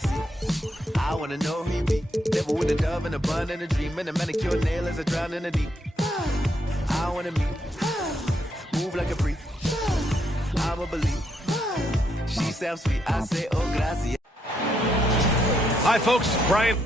see. I wanna know who you be. Devil with a dove and a bun and a dream and a manicure nail as I drown in the deep. I wanna meet. Move like a freak. I'ma believe. She sounds sweet. I say, oh, gracias. Hi, folks. Brian.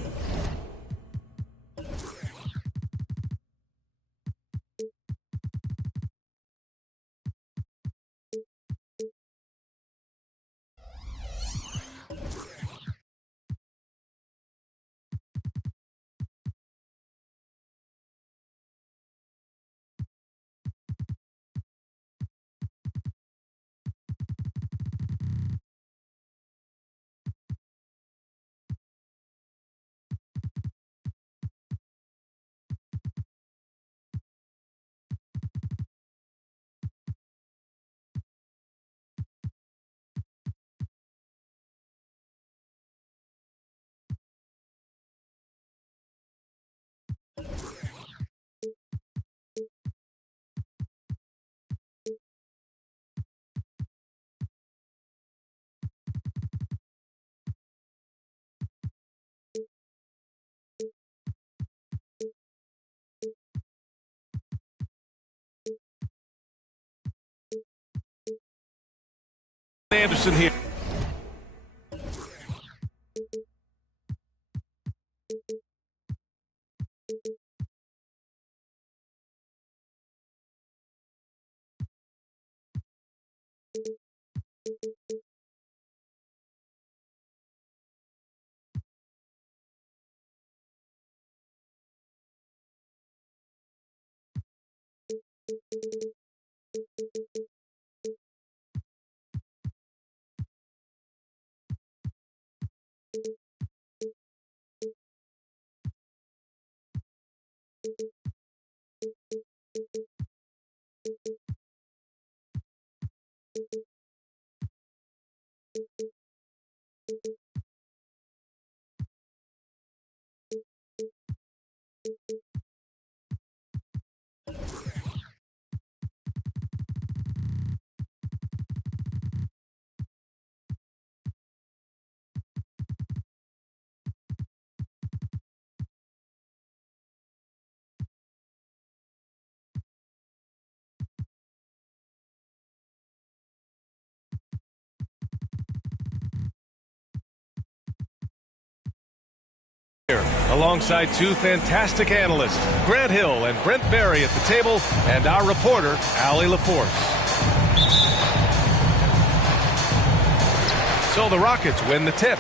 Anderson here. Alongside two fantastic analysts, Grant Hill and Brent Barry at the table, and our reporter, Allie LaForce. So the Rockets win the tip.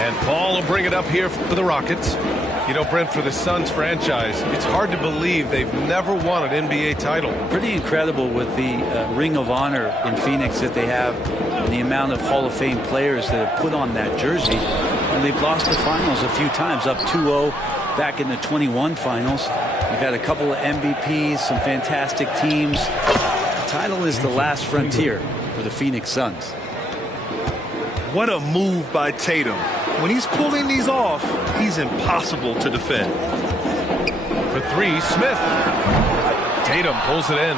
And Paul will bring it up here for the Rockets. You know, Brent, for the Suns franchise, it's hard to believe they've never won an NBA title. Pretty incredible with the Ring of Honor in Phoenix that they have and the amount of Hall of Fame players that have put on that jersey. And they've lost the finals a few times, up 2-0 back in the 21 finals. You've had a couple of MVPs, some fantastic teams. The title is the last frontier for the Phoenix Suns. What a move by Tatum. When he's pulling these off, he's impossible to defend. For three, Smith. Tatum pulls it in.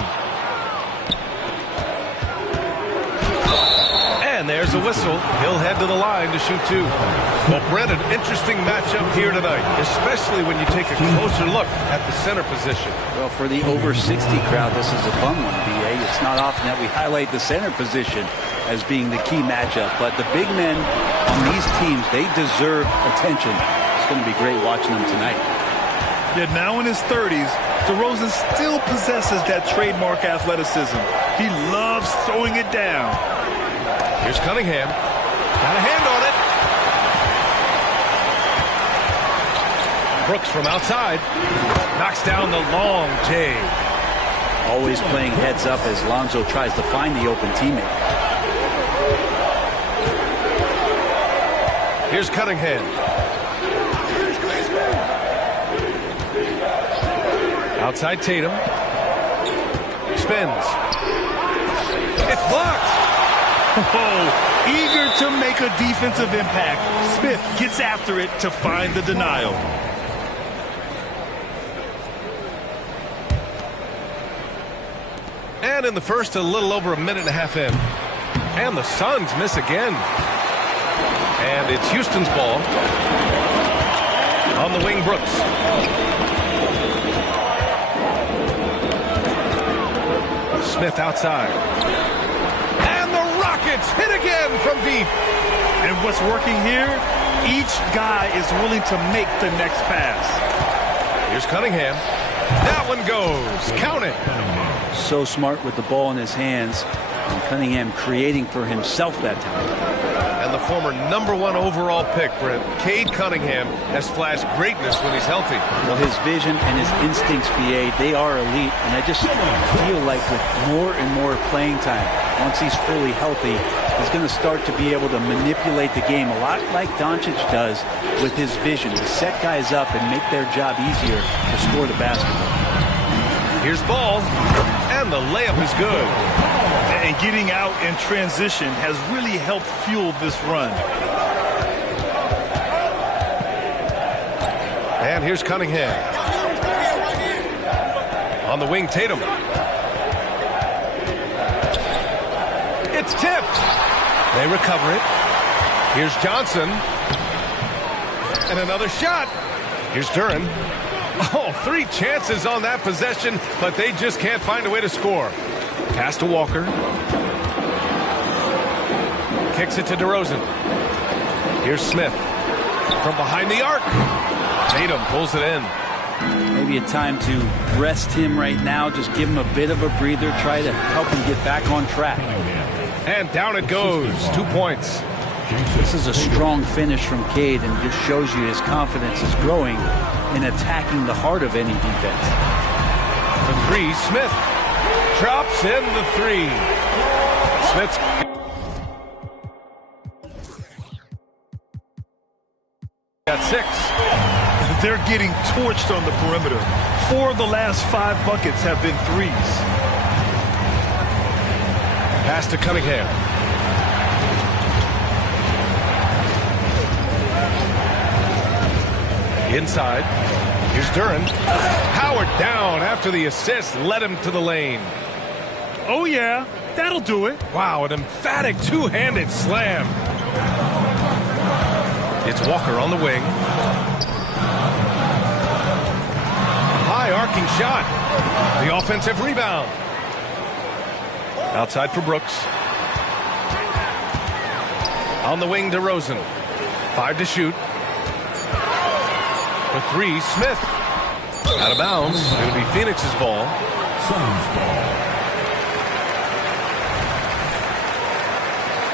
And there's a whistle. He'll head to the line to shoot two. Well, Brent, an interesting matchup here tonight, especially when you take a closer look at the center position. Well, for the over 60 crowd, this is a fun one, B.A. It's not often that we highlight the center position as being the key matchup, but the big men on these teams, they deserve attention. It's going to be great watching them tonight. Yet now in his 30s, DeRozan still possesses that trademark athleticism. He loves throwing it down. Here's Cunningham. Got a hand on it. Brooks from outside. Knocks down the long J. Always playing heads up as Lonzo tries to find the open teammate. Here's Cunningham. Outside Tatum. Spins. It's blocked. Oh, eager to make a defensive impact. Smith gets after it to find the denial. And in the first, a little over a minute and a half in. And the Suns miss again. And it's Houston's ball. On the wing, Brooks. Smith outside. And the Rockets hit again from deep. And what's working here, each guy is willing to make the next pass. Here's Cunningham. That one goes. Count it. So smart with the ball in his hands. And Cunningham creating for himself that time. And the former #1 overall pick, Brent, Cade Cunningham, has flashed greatness when he's healthy. Well, his vision and his instincts, BA, they are elite. And I just feel like with more and more playing time, once he's fully healthy, he's going to start to be able to manipulate the game a lot like Doncic does with his vision, to set guys up and make their job easier to score the basketball. Here's Ball, and the layup is good. And getting out in transition has really helped fuel this run. And here's Cunningham. On the wing, Tatum. It's tipped. They recover it. Here's Johnson. And another shot. Here's Duren. Oh, 3 chances on that possession, but they just can't find a way to score. Pass to Walker. Kicks it to DeRozan. Here's Smith. From behind the arc. Tatum pulls it in. Maybe a time to rest him right now. Just give him a bit of a breather. Try to help him get back on track. And down it goes. 2 points. This is a strong finish from Cade, and just shows you his confidence is growing in attacking the heart of any defense. The 3, Smith. Drops in the 3. Smith's got 6. They're getting torched on the perimeter. 4 of the last 5 buckets have been 3s. Pass to Cunningham. Inside. Here's Duren. Howard down after the assist. Led him to the lane. Oh, yeah. That'll do it. Wow, an emphatic two-handed slam. It's Walker on the wing. High arcing shot. The offensive rebound. Outside for Brooks. On the wing, DeRozan. 5 to shoot. For 3, Smith. Out of bounds. It'll be Phoenix's ball.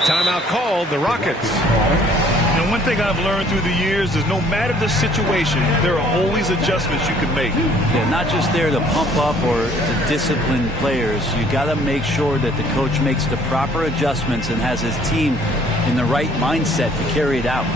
Timeout called, the Rockets. And one thing I've learned through the years is no matter the situation, there are always adjustments you can make. Yeah, not just there to pump up or to discipline players. You got to make sure that the coach makes the proper adjustments and has his team in the right mindset to carry it out.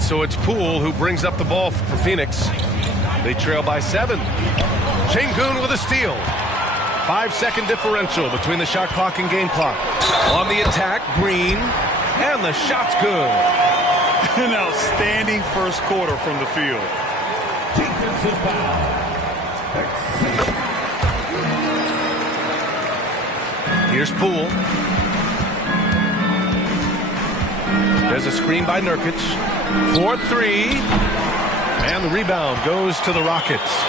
So it's Poole who brings up the ball for Phoenix. They trail by 7. Sengun with a steal. 5-second differential between the shot clock and game clock. On the attack, Green. And the shot's good. An outstanding first quarter from the field. Here's Poole. There's a screen by Nurkic. 4-3. And the rebound goes to the Rockets.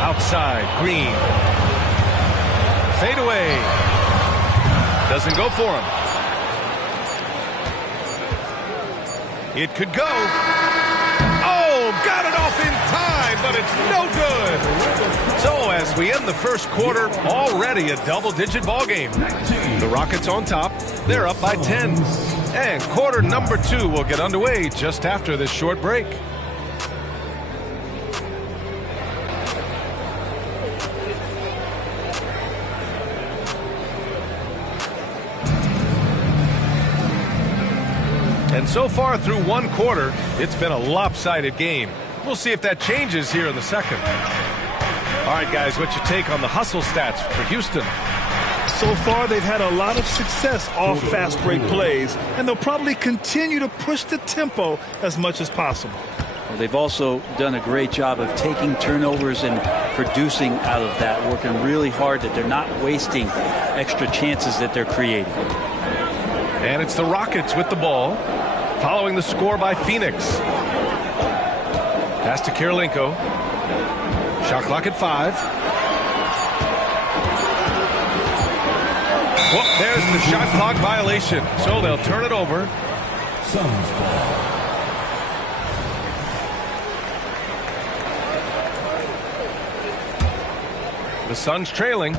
Outside, Green. Fade away. Doesn't go for him. It could go. Oh, got it off in time, but it's no good. So as we end the first quarter, already a double-digit ball game. The Rockets on top. They're up by 10. And quarter number 2 will get underway just after this short break. And so far through one quarter, it's been a lopsided game. We'll see if that changes here in the second. All right, guys, what's your take on the hustle stats for Houston? So far, they've had a lot of success off fast break plays, and they'll probably continue to push the tempo as much as possible. Well, they've also done a great job of taking turnovers and producing out of that, working really hard that they're not wasting extra chances that they're creating. And it's the Rockets with the ball, following the score by Phoenix. Pass to Kirilenko. Shot clock at 5. Well, there's the shot clock violation. So they'll turn it over. Suns ball. The Suns trailing.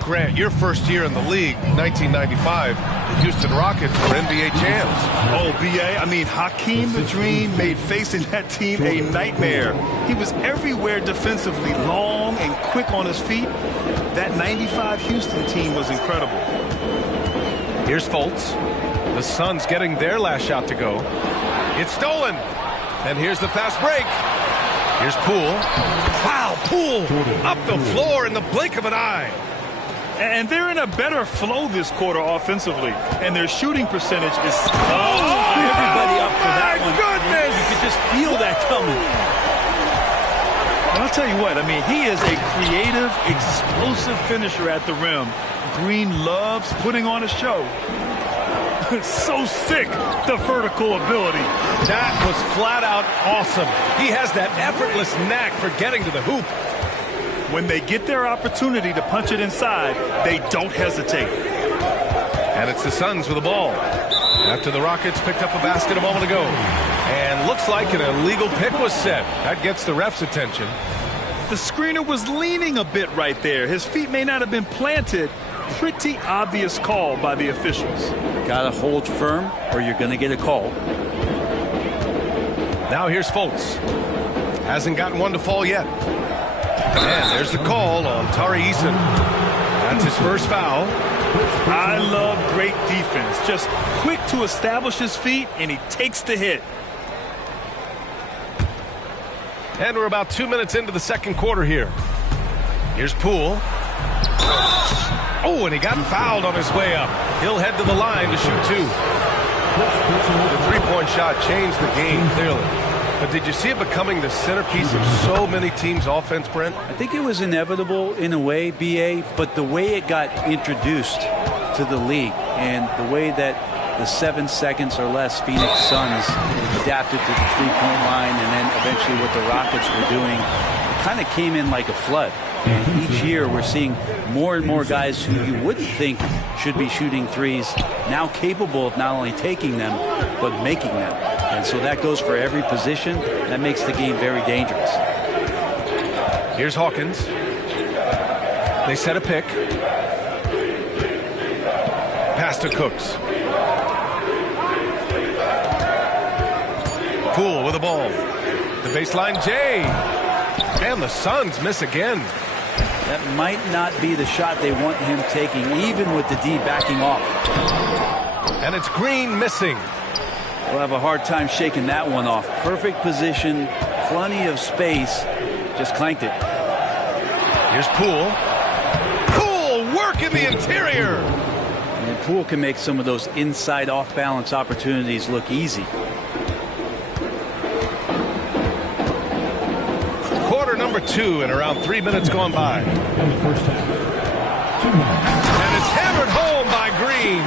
Grant, your first year in the league, 1995, the Houston Rockets were NBA champs. Oh, B.A., I mean, Hakeem the Dream made facing that team a nightmare. He was everywhere defensively, long and quick on his feet. That 95 Houston team was incredible. Here's Fultz. The Suns getting their last shot to go. It's stolen. And here's the fast break. Here's Poole. Wow, Poole up the floor in the blink of an eye. And they're in a better flow this quarter offensively. And their shooting percentage is... Everybody up for that one. Goodness! You could just feel that coming. And I'll tell you what, I mean, he is a creative, explosive finisher at the rim. Green loves putting on a show. So sick, the vertical ability. That was flat out awesome. He has that effortless knack for getting to the hoop. When they get their opportunity to punch it inside, they don't hesitate. And it's the Suns with the ball. After the Rockets picked up a basket a moment ago. And looks like an illegal pick was set. That gets the ref's attention. The screener was leaning a bit right there. His feet may not have been planted. Pretty obvious call by the officials. Got to hold firm or you're going to get a call. Now here's Fultz. Hasn't gotten one to fall yet. And there's the call on Tari Eason. That's his first foul. I love great defense. Just quick to establish his feet, and he takes the hit. And we're about 2 minutes into the second quarter here. Here's Poole. Oh, and he got fouled on his way up. He'll head to the line to shoot 2. The three-point shot changed the game clearly. But did you see it becoming the centerpiece of so many teams' offense, Brent? I think it was inevitable in a way, B.A., but the way it got introduced to the league and the way that the 7 seconds or less Phoenix Suns adapted to the three-point line and then eventually what the Rockets were doing, it kind of came in like a flood. And each year we're seeing more and more guys who you wouldn't think should be shooting threes now capable of not only taking them but making them. And so that goes for every position. That makes the game very dangerous. Here's Hawkins. They set a pick. Pass to Cooks. Poole with the ball. The baseline, Jay. And the Suns miss again. That might not be the shot they want him taking, even with the D backing off. And it's Green missing. We'll have a hard time shaking that one off. Perfect position, plenty of space. Just clanked it. Here's Poole. Poole work in the interior. And Poole can make some of those inside off-balance opportunities look easy. Quarter number 2 and around 3 minutes gone by. In the first half. 2 minutes. And it's hammered home by Green.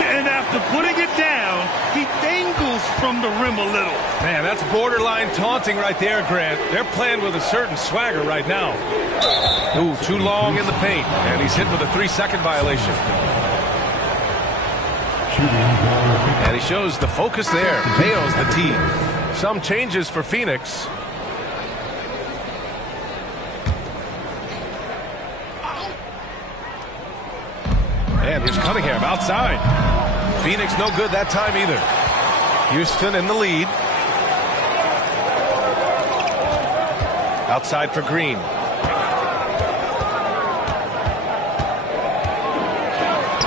And after putting it down, he dangles from the rim a little. Man, that's borderline taunting right there, Grant. They're playing with a certain swagger right now. Ooh, too long in the paint. And he's hit with a 3-second violation. And he shows the focus there. Nails the tee. Some changes for Phoenix. And here's Cunningham outside. Phoenix no good that time either. Houston in the lead. Outside for Green.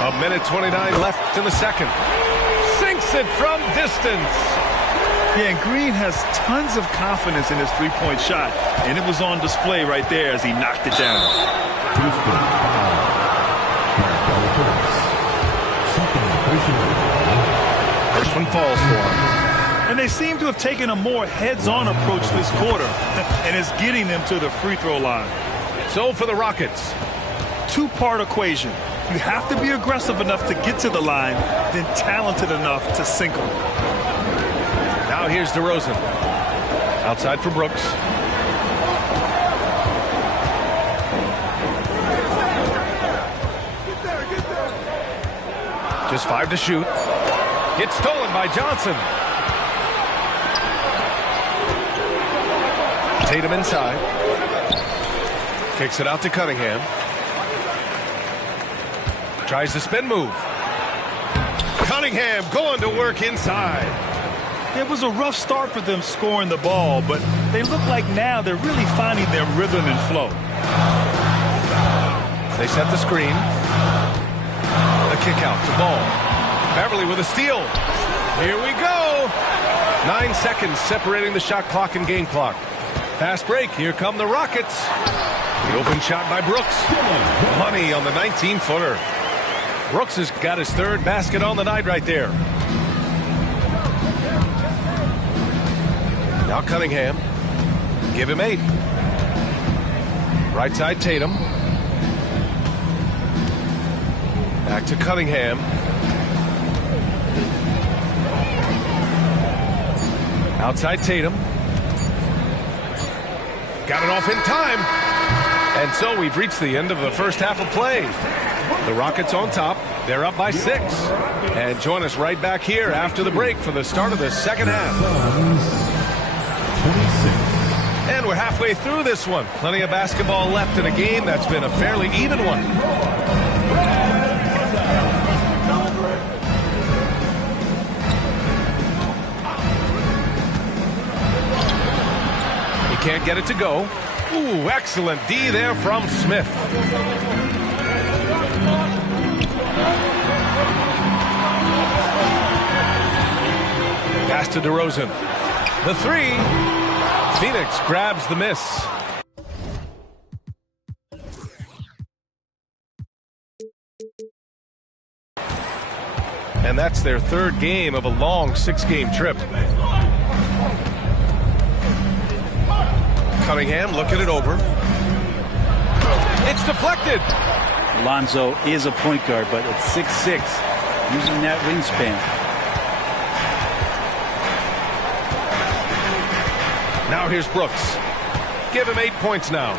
A minute 29 left in the second. Sinks it from distance. Yeah, and Green has tons of confidence in his three-point shot. And it was on display right there as he knocked it down. First one falls for him. And they seem to have taken a more heads-on approach this quarter, and it's getting them to the free throw line. So for the Rockets. Two-part equation. You have to be aggressive enough to get to the line, then talented enough to sink them. Now here's DeRozan. Outside for Brooks. Just 5 to shoot. It's stolen by Johnson. Tatum inside. Kicks it out to Cunningham. Tries the spin move. Cunningham going to work inside. It was a rough start for them scoring the ball, but they look like now they're really finding their rhythm and flow. They set the screen. The kick out to Ball. Beverly with a steal. Here we go. 9 seconds separating the shot clock and game clock. Fast break. Here come the Rockets. The open shot by Brooks. Money on the 19-footer. Brooks has got his third basket on the night right there. Now Cunningham. Give him 8. Right side Tatum. Back to Cunningham. Outside Tatum. Got it off in time. And so we've reached the end of the first half of play. The Rockets on top. They're up by 6. And join us right back here after the break for the start of the second half. And we're halfway through this one. Plenty of basketball left in a game that's been a fairly even one. Can't get it to go. Ooh, excellent D there from Smith. Pass to DeRozan. The 3. Phoenix grabs the miss. And that's their third game of a long 6-game trip. Cunningham looking it over. It's deflected. Lonzo is a point guard, but at 6'6", using that wingspan. Now here's Brooks. Give him 8 points now.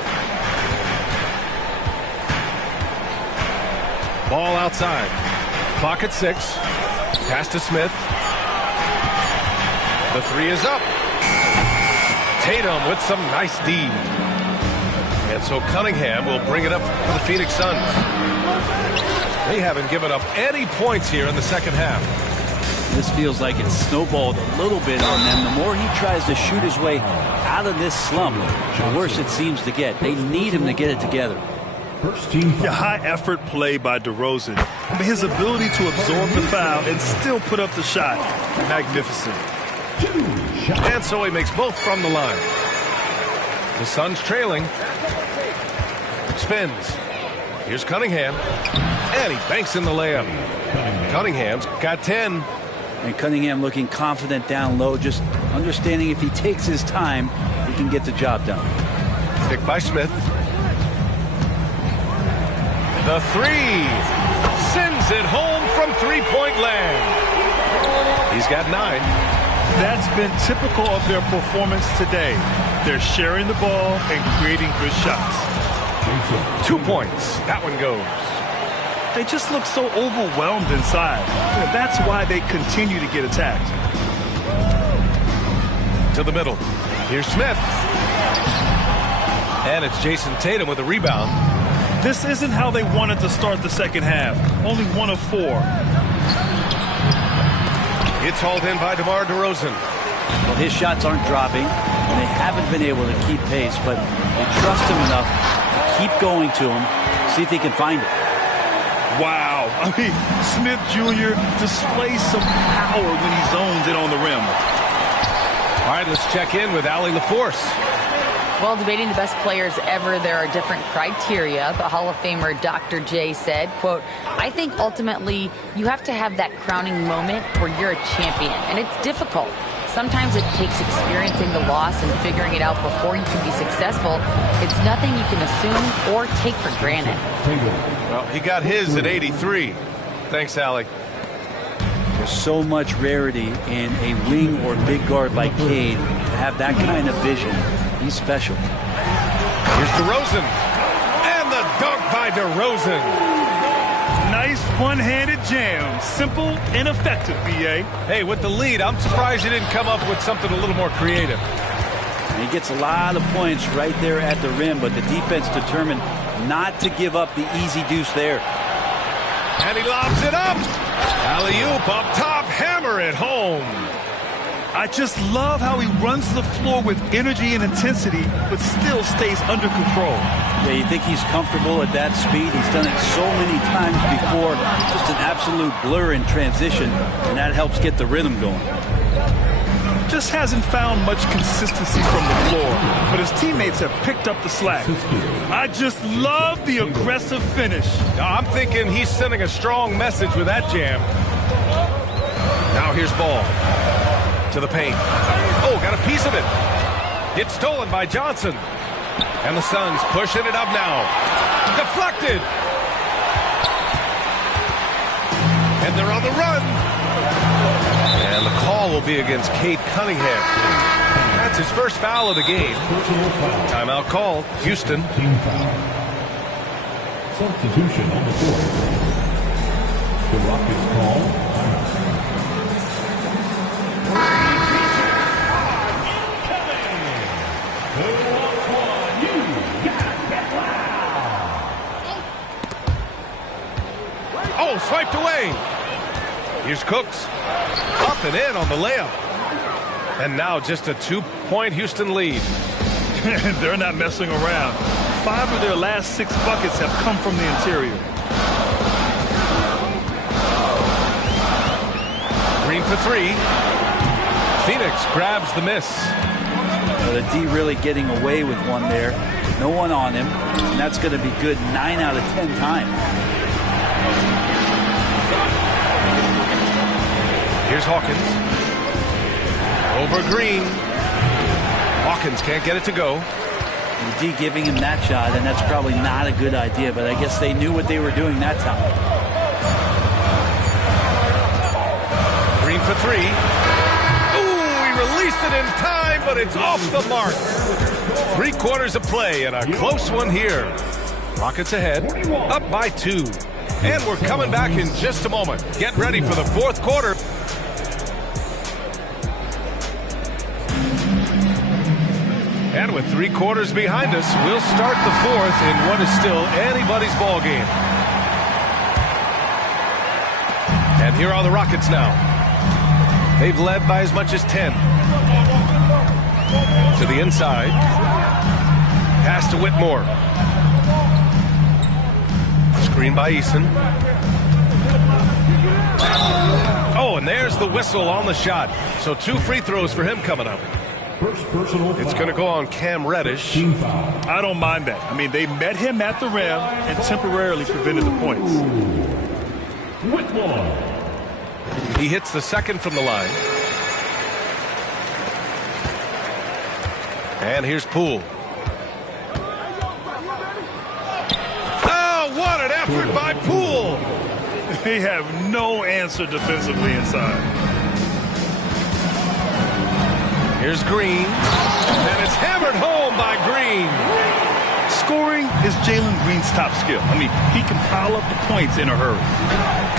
Ball outside. Clock at 6. Pass to Smith. The 3 is up. Tatum with some nice D. And so Cunningham will bring it up for the Phoenix Suns. They haven't given up any points here in the second half. This feels like it's snowballed a little bit on them. The more he tries to shoot his way out of this slump, the worse it seems to get. They need him to get it together. High effort play by DeRozan. I mean, his ability to absorb the foul and still put up the shot. Magnificent. And so he makes both from the line. The Suns trailing. Spins. Here's Cunningham. And he banks in the layup. Cunningham's got 10. And Cunningham looking confident down low, just understanding if he takes his time, he can get the job done. Picked by Smith. The 3. Sends it home from three-point land. He's got 9. That's been typical of their performance today. They're sharing the ball and creating good shots. 2 points. That one goes. They just look so overwhelmed inside. That's why they continue to get attacked. To the middle. Here's Smith. And it's Jason Tatum with a rebound. This isn't how they wanted to start the second half. Only 1 of 4. It's hauled in by DeMar DeRozan. Well, his shots aren't dropping, and they haven't been able to keep pace, but they trust him enough to keep going to him, see if he can find it. Wow. I mean, Smith Jr. displays some power when he zones it on the rim. All right, let's check in with Allie LaForce. Well, debating the best players ever, there are different criteria. The Hall of Famer Dr. J said, quote, I think ultimately you have to have that crowning moment where you're a champion, and it's difficult. Sometimes it takes experiencing the loss and figuring it out before you can be successful. It's nothing you can assume or take for granted. Well, he got his at 83. Thanks, Allie. There's so much rarity in a wing or big guard like Cade to have that kind of vision. He's special. Here's DeRozan. And the dunk by DeRozan. Nice one-handed jam. Simple and effective, B.A. Hey, with the lead, I'm surprised he didn't come up with something a little more creative. And he gets a lot of points right there at the rim, but the defense determined not to give up the easy deuce there. And he lobs it up. Alley-oop up top. Hammer it home. I just love how he runs the floor with energy and intensity, but still stays under control. Yeah, you think he's comfortable at that speed? He's done it so many times before. Just an absolute blur in transition, and that helps get the rhythm going. Just hasn't found much consistency from the floor, but his teammates have picked up the slack. I just love the aggressive finish. I'm thinking he's sending a strong message with that jam. Now here's Ball. To the paint. Oh, got a piece of it. It's stolen by Johnson. And the Suns pushing it up now. Deflected. And they're on the run. And the call will be against Cade Cunningham. That's his first foul of the game. Timeout called. Houston. Substitution on the court. The Rockets call. Oh, swiped away. Here's Cooks. Up and in on the layup. And now just a 2-point Houston lead. They're not messing around. 5 of their last 6 buckets have come from the interior. Green for 3. Phoenix grabs the miss. The D really getting away with one there. No one on him. And that's going to be good 9 out of 10 times. Here's Hawkins. Over Green. Hawkins can't get it to go. The D giving him that shot, and that's probably not a good idea, but I guess they knew what they were doing that time. Green for 3. Ooh, he released it in time, but it's off the mark. 3 quarters of play and a close one here. Rockets ahead, up by 2. And we're coming back in just a moment. Get ready for the 4th quarter. And with 3 quarters behind us, we'll start the 4th in what is still anybody's ball game. And here are the Rockets now. They've led by as much as 10. To the inside. Pass to Whitmore. Screen by Eason. Oh, and there's the whistle on the shot. So 2 free throws for him coming up. First personal It's going to go on Cam Reddish. Team foul. I don't mind that. I mean, they met him at the rim and temporarily prevented the points. Whitmore. He hits the second from the line. And here's Poole. Oh, what an effort by Poole. They have no answer defensively inside. Here's Green. And it's hammered home by Green. Scoring is Jalen Green's top skill. I mean, he can pile up the points in a hurry.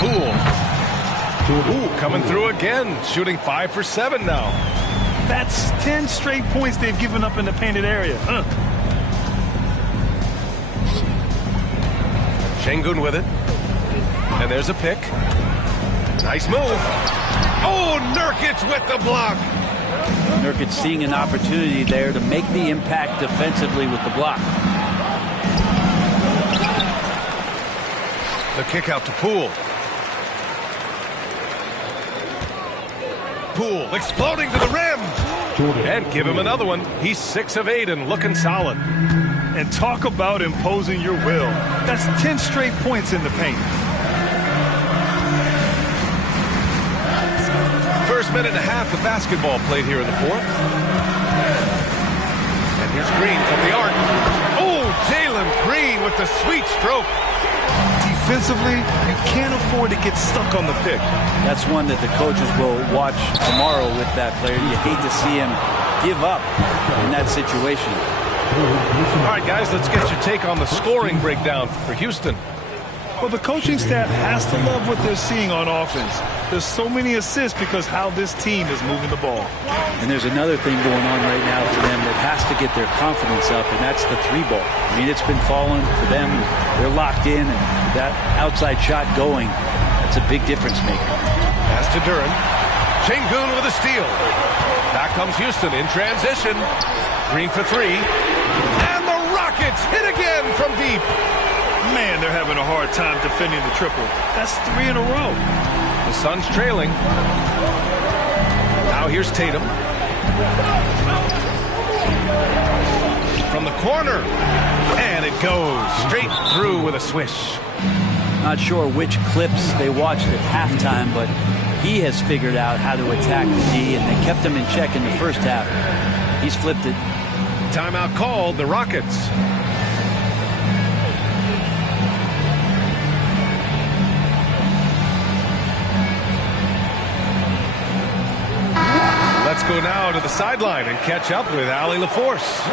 Poole. Ooh, coming through again. Shooting 5 for 7 now. That's 10 straight points they've given up in the painted area. Şengün with it. And there's a pick. Nice move. Oh, Nurkic with the block. Nurkic seeing an opportunity there to make the impact defensively with the block. The kick out to Poole. Poole exploding to the rim. Jordan. And give him another one. He's 6 of 8 and looking solid. And talk about imposing your will. That's 10 straight points in the paint. First minute and a half of basketball played here in the fourth. And here's Green from the arc. Oh, Jalen Green with the sweet stroke. Defensively, you can't afford to get stuck on the pick. That's one that the coaches will watch tomorrow with that player. You hate to see him give up in that situation. All right, guys, let's get your take on the scoring breakdown for Houston. Well, the coaching staff has to love what they're seeing on offense. There's so many assists because how this team is moving the ball. And there's another thing going on right now for them that has to get their confidence up, and that's the 3-ball. I mean, it's been falling for them. They're locked in, and that outside shot going, that's a big difference maker. Pass to Duren. Sengun with a steal. Back comes Houston in transition. Green for 3. And the Rockets hit again from deep. Man, they're having a hard time defending the triple. That's 3 in a row. The Suns trailing. Now here's Tatum. From the corner. And it goes straight through with a swish. Not sure which clips they watched at halftime, but he has figured out how to attack the D, and they kept him in check in the first half. He's flipped it. Timeout called, the Rockets. Let's go now to the sideline and catch up with Allie LaForce.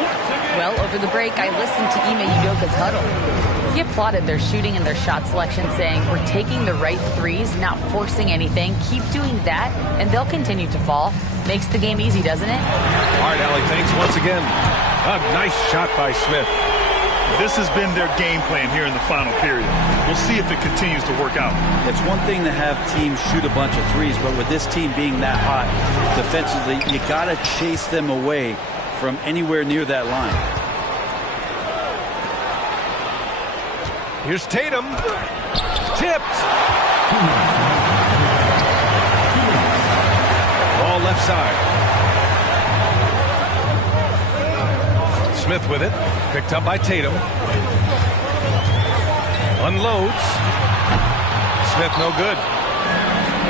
Well, over the break, I listened to Ime Udoka's huddle. He applauded their shooting and their shot selection, saying, we're taking the right threes, not forcing anything. Keep doing that, and they'll continue to fall. Makes the game easy, doesn't it? All right, Allie, thanks once again. A nice shot by Smith. This has been their game plan here in the final period. We'll see if it continues to work out. It's one thing to have teams shoot a bunch of threes, but with this team being that hot defensively, you got to chase them away from anywhere near that line. Here's Tatum. Tipped. Ball left side. Smith with it. Picked up by Tatum. Unloads. Smith no good.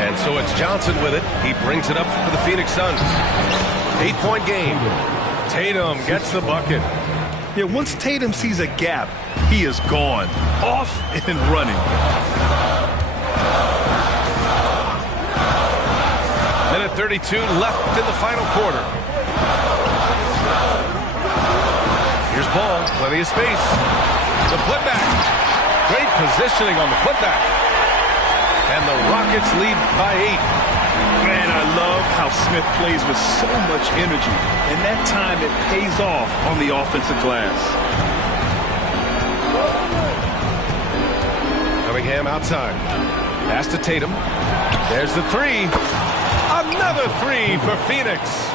And so it's Johnson with it. He brings it up for the Phoenix Suns. 8-point game. Tatum gets the bucket. Yeah, once Tatum sees a gap, he is gone. Off and running. Minute 32 left in the final quarter. Here's Ball, plenty of space. The putback. Great positioning on the putback. And the Rockets lead by 8. Man, I love how Smith plays with so much energy. And that time it pays off on the offensive glass. Cunningham outside. Pass to Tatum. There's the 3. Another 3 for Phoenix.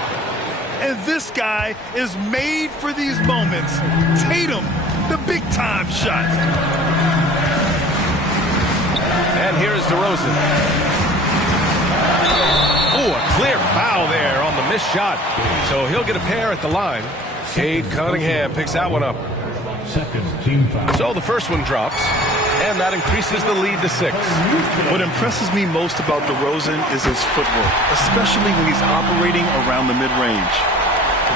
And this guy is made for these moments. Tatum, the big-time shot. And here's DeRozan. Oh, a clear foul there on the missed shot. So he'll get a pair at the line. Cade Cunningham picks that one up. Second team foul. So the first one drops, and that increases the lead to 6. What impresses me most about DeRozan is his footwork, especially when he's operating around the mid-range.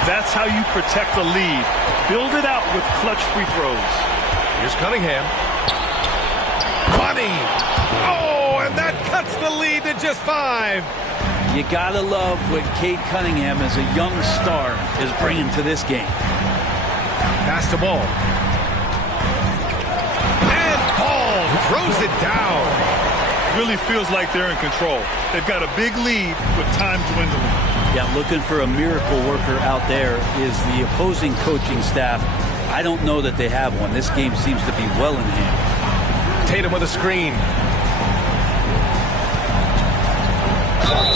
That's how you protect the lead. Build it out with clutch free throws. Here's Cunningham. Money! Oh, and that cuts the lead to just 5. You gotta love what Cade Cunningham, as a young star, is bringing to this game. Pass to Ball. And Ball throws it down. Really feels like they're in control. They've got a big lead with time dwindling. Yeah, looking for a miracle worker out there is the opposing coaching staff. I don't know that they have one. This game seems to be well in hand. Tatum with a screen.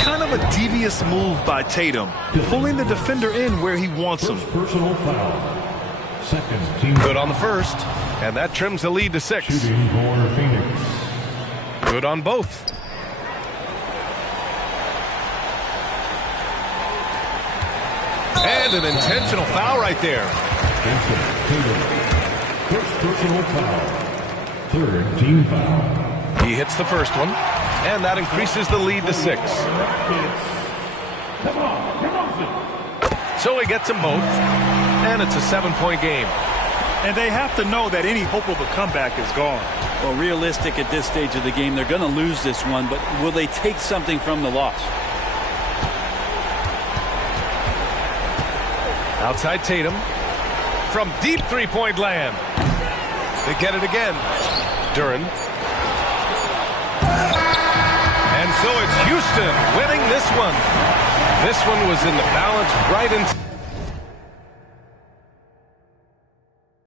Kind of a devious move by Tatum, pulling the defender in where he wants him. Personal foul. Second team. Good on the first, and that trims the lead to 6. Shooting for Phoenix. Good on both. And an intentional foul right there. Jason Tatum. First personal foul. Third team foul. He hits the first one, and that increases the lead to 6. So he gets them both, and it's a 7-point game. And they have to know that any hope of a comeback is gone. Well, realistic at this stage of the game, they're going to lose this one, but will they take something from the loss? Outside Tatum. From deep three-point land. They get it again. Duren. And so it's Houston winning this one. This one was in the balance right in.